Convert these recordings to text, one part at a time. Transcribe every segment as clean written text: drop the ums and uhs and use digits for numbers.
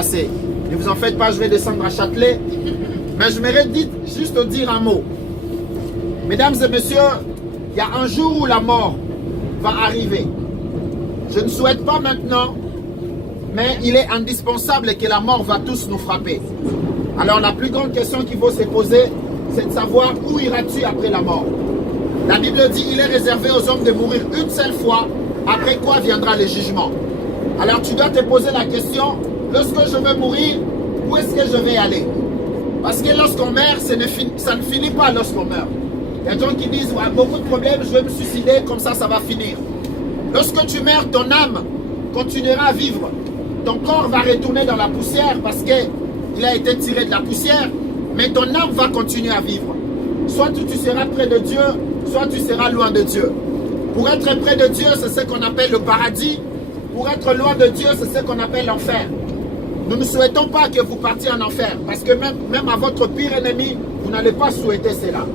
passer. Ne vous en faites pas, je vais descendre à Châtelet. Mais je mérite juste de dire un mot. Mesdames et messieurs, il y a un jour où la mort va arriver. Je ne souhaite pas maintenant, mais il est indispensable que la mort va tous nous frapper. Alors la plus grande question qu'il faut se poser, c'est de savoir où iras-tu après la mort. La Bible dit qu'il est réservé aux hommes de mourir une seule fois, après quoi viendra le jugement. Alors tu dois te poser la question, lorsque je vais mourir, où est-ce que je vais aller? Parce que lorsqu'on meurt, ça ne finit pas lorsqu'on meurt. Il y a des gens qui disent, ouais, beaucoup de problèmes, je vais me suicider, comme ça va finir. Lorsque tu meurs, ton âme continuera à vivre. Ton corps va retourner dans la poussière parce qu'il a été tiré de la poussière, mais ton âme va continuer à vivre. Soit tu seras près de Dieu, soit tu seras loin de Dieu. Pour être près de Dieu, c'est ce qu'on appelle le paradis. Pour être loin de Dieu, c'est ce qu'on appelle l'enfer. Nous ne souhaitons pas que vous partiez en enfer, parce que même à votre pire ennemi, vous n'allez pas souhaiter cela.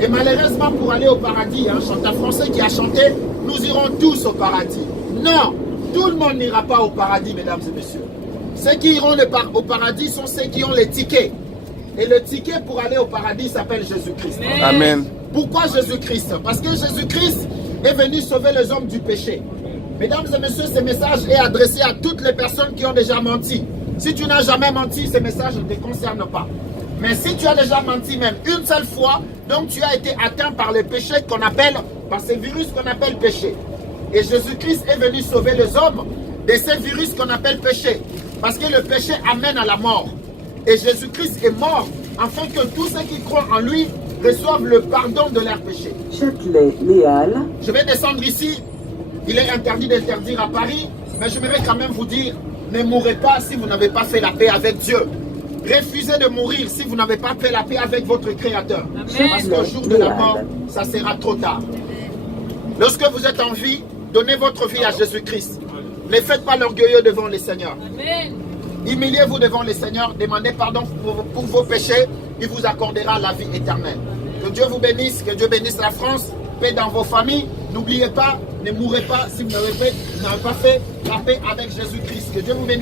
Et malheureusement, pour aller au paradis, un chanteur français qui a chanté, nous irons tous au paradis. Non, tout le monde n'ira pas au paradis, mesdames et messieurs. Ceux qui iront au paradis sont ceux qui ont les tickets. Et le ticket pour aller au paradis s'appelle Jésus-Christ. Amen. Pourquoi Jésus-Christ? Parce que Jésus-Christ est venu sauver les hommes du péché. Mesdames et messieurs, ce message est adressé à toutes les personnes qui ont déjà menti. Si tu n'as jamais menti, ce message ne te concerne pas. Mais si tu as déjà menti même une seule fois, donc tu as été atteint par le péché qu'on appelle, par ce virus qu'on appelle péché. Et Jésus-Christ est venu sauver les hommes de ce virus qu'on appelle péché. Parce que le péché amène à la mort. Et Jésus-Christ est mort afin que tous ceux qui croient en lui reçoivent le pardon de leurs péchés. Châtelet, Léal. Je vais descendre ici. Il est interdit d'interdire à Paris, mais je voudrais quand même vous dire, ne mourrez pas si vous n'avez pas fait la paix avec Dieu. Refusez de mourir si vous n'avez pas fait la paix avec votre Créateur. Parce qu'au jour de la mort, ça sera trop tard. Lorsque vous êtes en vie, donnez votre vie à Jésus-Christ. Ne faites pas l'orgueilleux devant le Seigneur. Humiliez-vous devant le Seigneur, demandez pardon pour vos péchés, il vous accordera la vie éternelle. Que Dieu vous bénisse, que Dieu bénisse la France, paix dans vos familles. N'oubliez pas, ne mourrez pas si vous n'avez pas fait la paix avec Jésus-Christ. Que Dieu vous bénisse.